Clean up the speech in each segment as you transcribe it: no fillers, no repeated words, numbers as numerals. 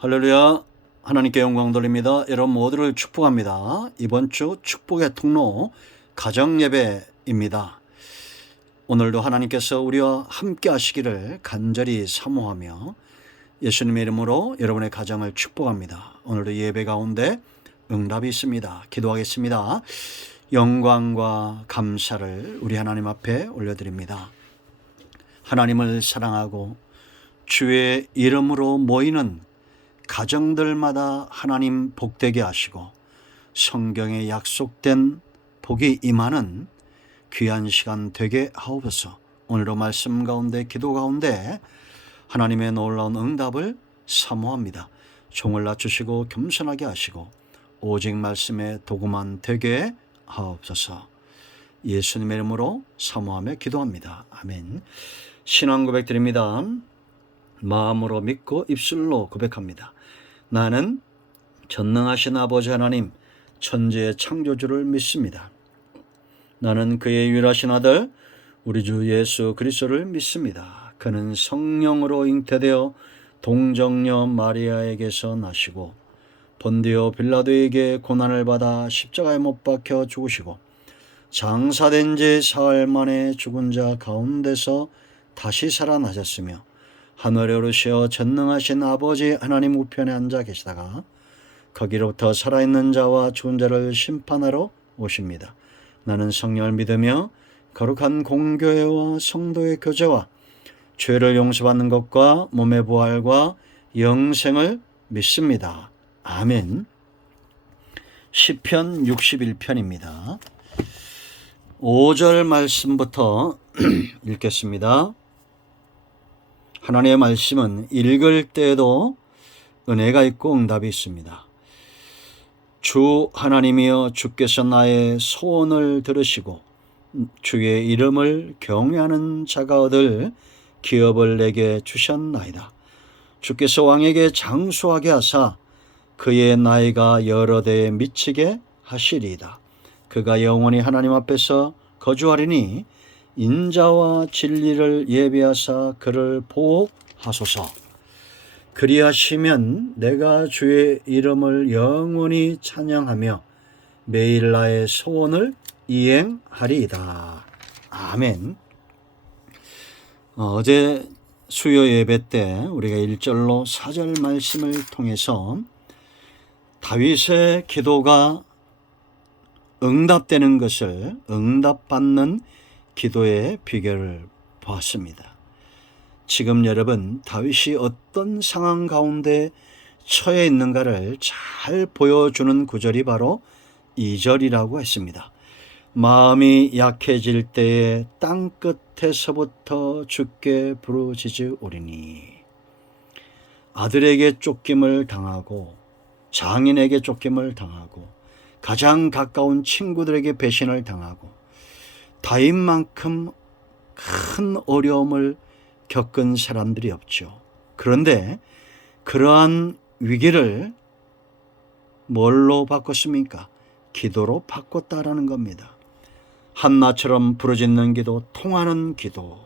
할렐루야. 하나님께 영광 돌립니다. 여러분 모두를 축복합니다. 이번 주 축복의 통로 가정예배입니다. 오늘도 하나님께서 우리와 함께 하시기를 간절히 사모하며 예수님의 이름으로 여러분의 가정을 축복합니다. 오늘도 예배 가운데 응답이 있습니다. 기도하겠습니다. 영광과 감사를 우리 하나님 앞에 올려드립니다. 하나님을 사랑하고 주의 이름으로 모이는 가정들마다 하나님 복되게 하시고 성경에 약속된 복이 임하는 귀한 시간 되게 하옵소서. 오늘도 말씀 가운데 기도 가운데 하나님의 놀라운 응답을 사모합니다. 종을 낮추시고 겸손하게 하시고 오직 말씀의 도구만 되게 하옵소서. 예수님의 이름으로 사모하며 기도합니다. 아멘. 신앙 고백 드립니다. 마음으로 믿고 입술로 고백합니다. 나는 전능하신 아버지 하나님 천지의 창조주를 믿습니다. 나는 그의 유일하신 아들 우리 주 예수 그리스도를 믿습니다. 그는 성령으로 잉태되어 동정녀 마리아에게서 나시고 본디오 빌라도에게 고난을 받아 십자가에 못 박혀 죽으시고 장사된 지 사흘 만에 죽은 자 가운데서 다시 살아나셨으며 하늘에 오르시어 전능하신 아버지 하나님 우편에 앉아 계시다가 거기로부터 살아있는 자와 죽은 자를 심판하러 오십니다. 나는 성령을 믿으며 거룩한 공교회와 성도의 교제와 죄를 용서받는 것과 몸의 부활과 영생을 믿습니다. 아멘. 시편 61편입니다. 5절 말씀부터 읽겠습니다. 하나님의 말씀은 읽을 때에도 은혜가 있고 응답이 있습니다. 주 하나님이여 주께서 나의 소원을 들으시고 주의 이름을 경외하는 자가 얻을 기업을 내게 주셨나이다. 주께서 왕에게 장수하게 하사 그의 나이가 여러 대에 미치게 하시리이다. 그가 영원히 하나님 앞에서 거주하리니 인자와 진리를 예비하사 그를 보호하소서. 그리하시면 내가 주의 이름을 영원히 찬양하며 매일 나의 소원을 이행하리이다. 아멘. 어제 수요 예배 때 우리가 1절로 4절 말씀을 통해서 다윗의 기도가 응답되는 것을 응답받는 기도의 비결을 보았습니다. 지금 여러분 다윗이 어떤 상황 가운데 처해 있는가를 잘 보여주는 구절이 바로 2절이라고 했습니다. 마음이 약해질 때에 땅끝에서부터 주께 부르짖으오리니. 아들에게 쫓김을 당하고 장인에게 쫓김을 당하고 가장 가까운 친구들에게 배신을 당하고 다윗만큼 큰 어려움을 겪은 사람들이 없죠. 그런데 그러한 위기를 뭘로 바꿨습니까? 기도로 바꿨다라는 겁니다. 한나처럼 부르짖는 기도, 통하는 기도.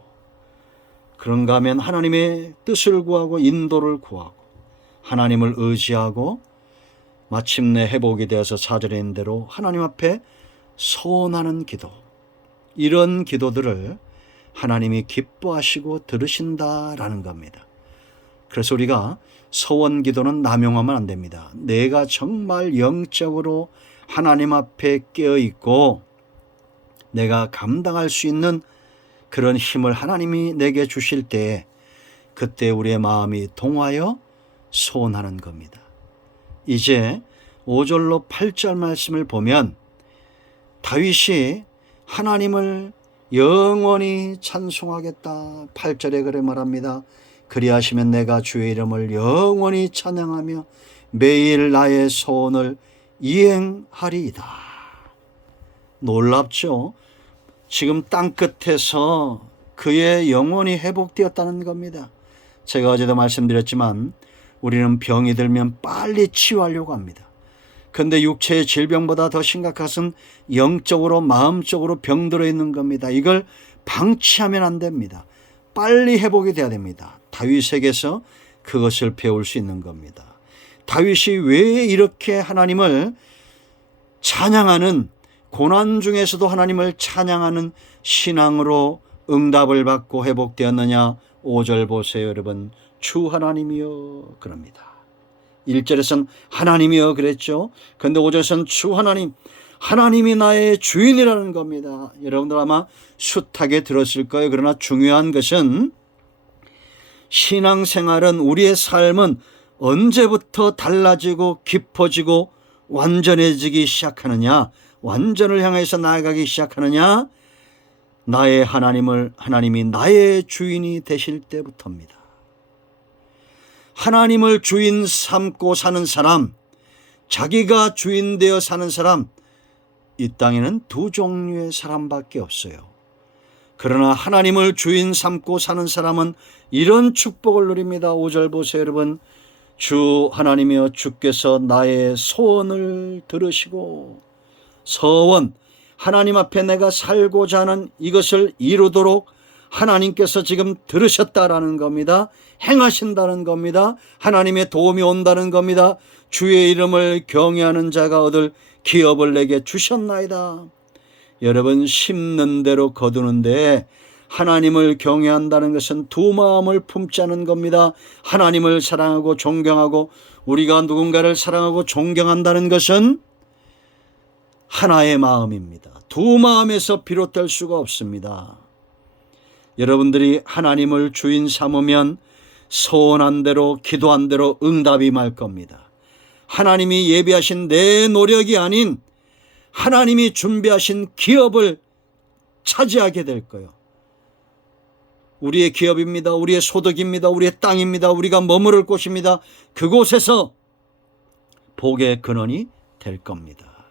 그런가 하면 하나님의 뜻을 구하고 인도를 구하고 하나님을 의지하고 마침내 회복이 되어서 4절에 있는 대로 하나님 앞에 소원하는 기도. 이런 기도들을 하나님이 기뻐하시고 들으신다라는 겁니다. 그래서 우리가 소원 기도는 남용하면 안 됩니다. 내가 정말 영적으로 하나님 앞에 깨어있고 내가 감당할 수 있는 그런 힘을 하나님이 내게 주실 때 그때 우리의 마음이 동하여 소원하는 겁니다. 이제 5절로 8절 말씀을 보면 다윗이 하나님을 영원히 찬송하겠다. 8절에 그래 말합니다. 그리하시면 내가 주의 이름을 영원히 찬양하며 매일 나의 소원을 이행하리이다. 놀랍죠? 지금 땅끝에서 그의 영혼이 회복되었다는 겁니다. 제가 어제도 말씀드렸지만 우리는 병이 들면 빨리 치유하려고 합니다. 그런데 육체의 질병보다 더 심각한 것은 영적으로 마음적으로 병들어 있는 겁니다. 이걸 방치하면 안 됩니다. 빨리 회복이 돼야 됩니다. 다윗에게서 그것을 배울 수 있는 겁니다. 다윗이 왜 이렇게 하나님을 찬양하는, 고난 중에서도 하나님을 찬양하는 신앙으로 응답을 받고 회복되었느냐? 5절 보세요 여러분. 주 하나님이여 그럽니다. 1절에서는 하나님이여 그랬죠. 그런데 5절에서는 주 하나님, 하나님이 나의 주인이라는 겁니다. 여러분들 아마 숱하게 들었을 거예요. 그러나 중요한 것은 신앙생활은, 우리의 삶은 언제부터 달라지고 깊어지고 완전해지기 시작하느냐, 완전을 향해서 나아가기 시작하느냐? 나의 하나님이 나의 주인이 되실 때부터입니다. 하나님을 주인 삼고 사는 사람, 자기가 주인 되어 사는 사람, 이 땅에는 두 종류의 사람밖에 없어요. 그러나 하나님을 주인 삼고 사는 사람은 이런 축복을 누립니다. 5절 보세요 여러분. 주 하나님이여 주께서 나의 소원을 들으시고, 서원, 하나님 앞에 내가 살고자 하는 이것을 이루도록 하나님께서 지금 들으셨다라는 겁니다. 행하신다는 겁니다. 하나님의 도움이 온다는 겁니다. 주의 이름을 경외하는 자가 얻을 기업을 내게 주셨나이다. 여러분, 심는 대로 거두는데 하나님을 경외한다는 것은 두 마음을 품지 않은 겁니다. 하나님을 사랑하고 존경하고, 우리가 누군가를 사랑하고 존경한다는 것은 하나의 마음입니다. 두 마음에서 비롯될 수가 없습니다. 여러분들이 하나님을 주인 삼으면 소원한 대로, 기도한 대로 응답이 말 겁니다. 하나님이 예비하신 내 노력이 아닌 하나님이 준비하신 기업을 차지하게 될 거예요. 우리의 기업입니다. 우리의 소득입니다. 우리의 땅입니다. 우리가 머무를 곳입니다. 그곳에서 복의 근원이 될 겁니다.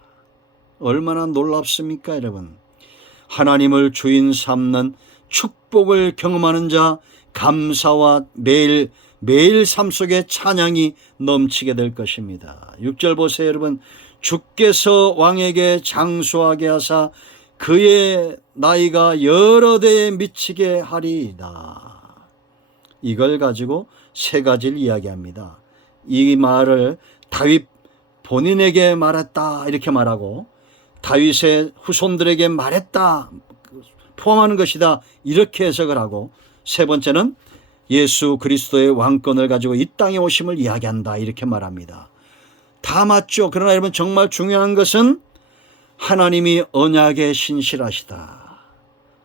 얼마나 놀랍습니까 여러분. 하나님을 주인 삼는 축복을 경험하는 자, 감사와 매일 삶 속에 찬양이 넘치게 될 것입니다. 6절 보세요 여러분. 주께서 왕에게 장수하게 하사 그의 나이가 여러 대에 미치게 하리이다. 이걸 가지고 세 가지를 이야기합니다. 이 말을 다윗 본인에게 말했다 이렇게 말하고, 다윗의 후손들에게 말했다 포함하는 것이다 이렇게 해석을 하고, 세 번째는 예수 그리스도의 왕권을 가지고 이 땅에 오심을 이야기한다 이렇게 말합니다. 다 맞죠. 그러나 여러분, 정말 중요한 것은 하나님이 언약에 신실하시다.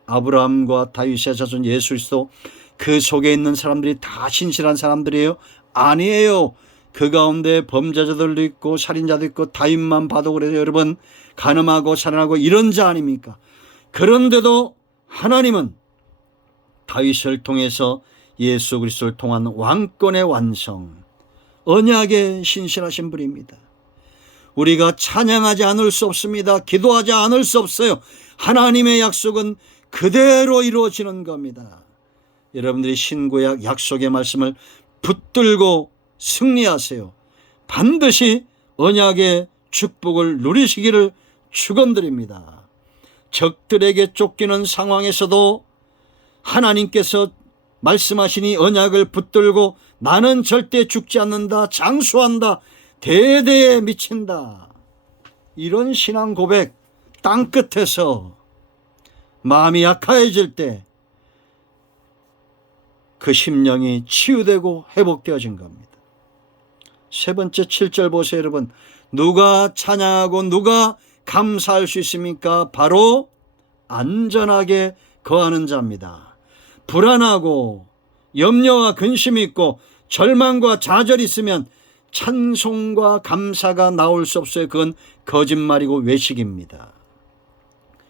아브라함과 다윗의 자손 예수 그리스도, 그 속에 있는 사람들이 다 신실한 사람들이에요? 아니에요. 그 가운데 범죄자들도 있고 살인자도 있고, 다윗만 봐도 그래요 여러분. 간음하고 살인하고 이런 자 아닙니까? 그런데도 하나님은 다윗을 통해서 예수 그리스도를 통한 왕권의 완성, 언약에 신실하신 분입니다. 우리가 찬양하지 않을 수 없습니다. 기도하지 않을 수 없어요. 하나님의 약속은 그대로 이루어지는 겁니다. 여러분들이 신구약 약속의 말씀을 붙들고 승리하세요. 반드시 언약의 축복을 누리시기를 축원드립니다. 적들에게 쫓기는 상황에서도 하나님께서 말씀하시니 언약을 붙들고 나는 절대 죽지 않는다, 장수한다, 대대에 미친다. 이런 신앙 고백, 땅끝에서 마음이 약해질 때 그 심령이 치유되고 회복되어진 겁니다. 세 번째 7절 보세요 여러분. 누가 찬양하고 누가 감사할 수 있습니까? 바로 안전하게 거하는 자입니다. 불안하고 염려와 근심이 있고 절망과 좌절이 있으면 찬송과 감사가 나올 수 없어요. 그건 거짓말이고 외식입니다.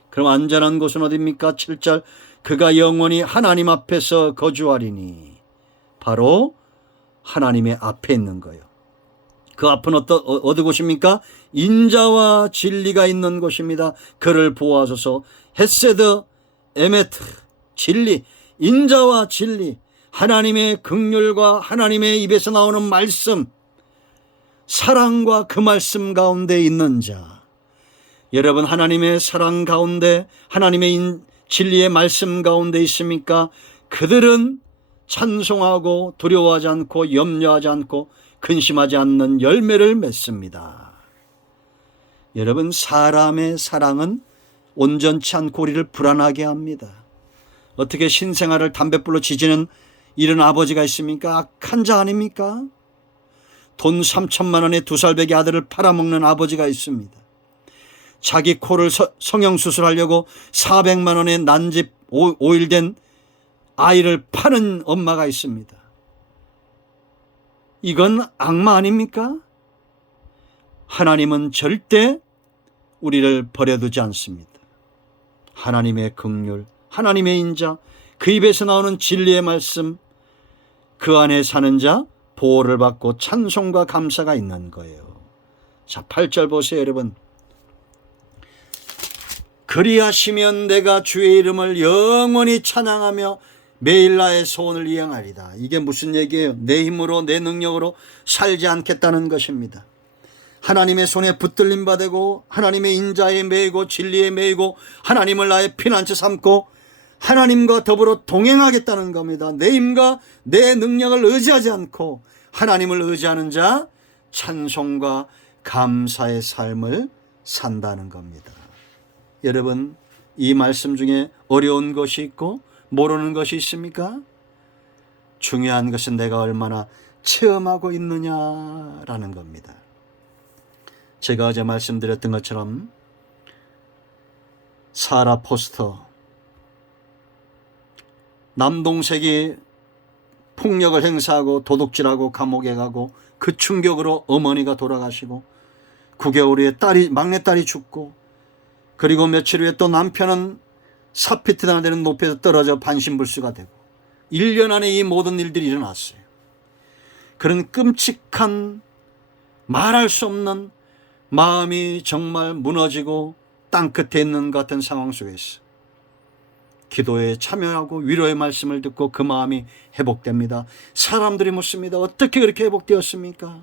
그럼 안전한 곳은 어디입니까? 7절. 그가 영원히 하나님 앞에서 거주하리니. 바로 하나님의 앞에 있는 거예요. 그 앞은 어디 곳입니까? 인자와 진리가 있는 곳입니다. 그를 보호하소서. 헤세드, 에메트, 진리, 인자와 진리, 하나님의 긍휼과 하나님의 입에서 나오는 말씀, 사랑과 그 말씀 가운데 있는 자. 여러분, 하나님의 사랑 가운데, 하나님의 진리의 말씀 가운데 있습니까? 그들은 찬송하고 두려워하지 않고 염려하지 않고 근심하지 않는 열매를 맺습니다. 여러분, 사람의 사랑은 온전치 않고 우리를 불안하게 합니다. 어떻게 신생아를 담뱃불로 지지는 이런 아버지가 있습니까? 악한 자 아닙니까? 돈 3천만 원에 2살배기 아들을 팔아먹는 아버지가 있습니다. 자기 코를 성형수술하려고 400만 원에 난집 5일 된 아이를 파는 엄마가 있습니다. 이건 악마 아닙니까? 하나님은 절대 우리를 버려두지 않습니다. 하나님의 긍휼, 하나님의 인자, 그 입에서 나오는 진리의 말씀, 그 안에 사는 자 보호를 받고 찬송과 감사가 있는 거예요. 자, 8절 보세요, 여러분. 그리하시면 내가 주의 이름을 영원히 찬양하며 매일 나의 소원을 이행하리다. 이게 무슨 얘기예요? 내 힘으로 내 능력으로 살지 않겠다는 것입니다. 하나님의 손에 붙들림 받고 하나님의 인자에 매이고 진리에 매이고 하나님을 나의 피난처 삼고 하나님과 더불어 동행하겠다는 겁니다. 내 힘과 내 능력을 의지하지 않고 하나님을 의지하는 자 찬송과 감사의 삶을 산다는 겁니다. 여러분, 이 말씀 중에 어려운 것이 있고 모르는 것이 있습니까? 중요한 것은 내가 얼마나 체험하고 있느냐라는 겁니다. 제가 어제 말씀드렸던 것처럼 사라 포스터, 남동생이 폭력을 행사하고 도둑질하고 감옥에 가고 그 충격으로 어머니가 돌아가시고 9개월 후에 막내딸이 죽고, 그리고 며칠 후에 또 남편은 사피트나 되는 높이에서 떨어져 반신불수가 되고 1년 안에 이 모든 일들이 일어났어요. 그런 끔찍한 말할 수 없는 마음이 정말 무너지고 땅끝에 있는 것 같은 상황 속에서 기도에 참여하고 위로의 말씀을 듣고 그 마음이 회복됩니다. 사람들이 묻습니다. 어떻게 그렇게 회복되었습니까?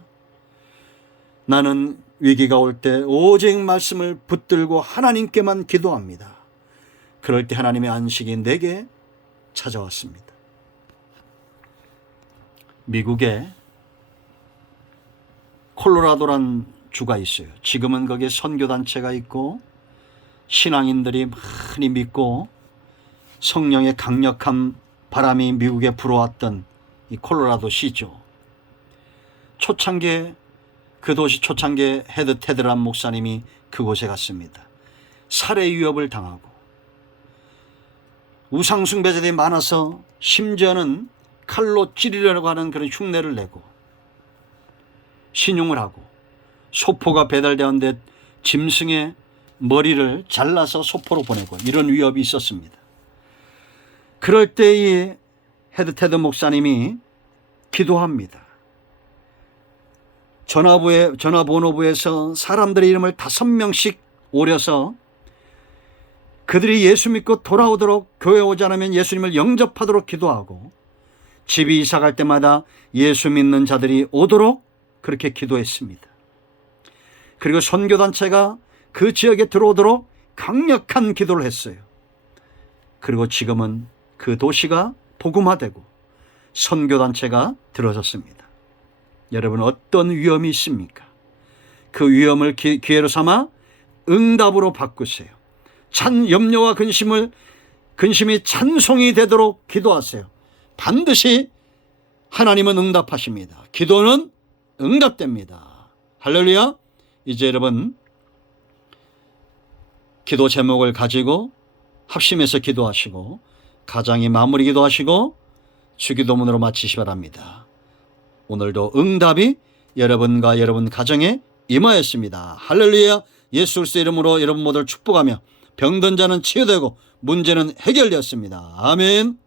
나는 위기가 올 때 오직 말씀을 붙들고 하나님께만 기도합니다. 그럴 때 하나님의 안식이 내게 찾아왔습니다. 미국에 콜로라도란 주가 있어요. 지금은 거기에 선교단체가 있고 신앙인들이 많이 믿고 성령의 강력한 바람이 미국에 불어왔던 이 콜로라도 시죠. 초창기에 그 도시 초창기에 헤드 테드란 목사님이 그곳에 갔습니다. 살해 위협을 당하고 우상숭배자들이 많아서 심지어는 칼로 찌르려고 하는 그런 흉내를 내고 신용을 하고 소포가 배달되었는데 짐승의 머리를 잘라서 소포로 보내고 이런 위협이 있었습니다. 그럴 때 이 헤드 테드 목사님이 기도합니다. 전화번호부에서 사람들의 이름을 5명씩 오려서 그들이 예수 믿고 돌아오도록 교회 오지 않으면 예수님을 영접하도록 기도하고 집이 이사 갈 때마다 예수 믿는 자들이 오도록 그렇게 기도했습니다. 그리고 선교단체가 그 지역에 들어오도록 강력한 기도를 했어요. 그리고 지금은 그 도시가 복음화되고 선교단체가 들어섰습니다. 여러분, 어떤 위험이 있습니까? 그 위험을 기회로 삼아 응답으로 바꾸세요. 염려와 근심이 찬송이 되도록 기도하세요. 반드시 하나님은 응답하십니다. 기도는 응답됩니다. 할렐루야. 이제 여러분 기도 제목을 가지고 합심해서 기도하시고 가장이 마무리 기도하시고 주기도문으로 마치시 바랍니다. 오늘도 응답이 여러분과 여러분 가정에 임하였습니다. 할렐루야. 예수 그리스도의 이름으로 여러분 모두를 축복하며 병든 자는 치유되고 문제는 해결되었습니다. 아멘.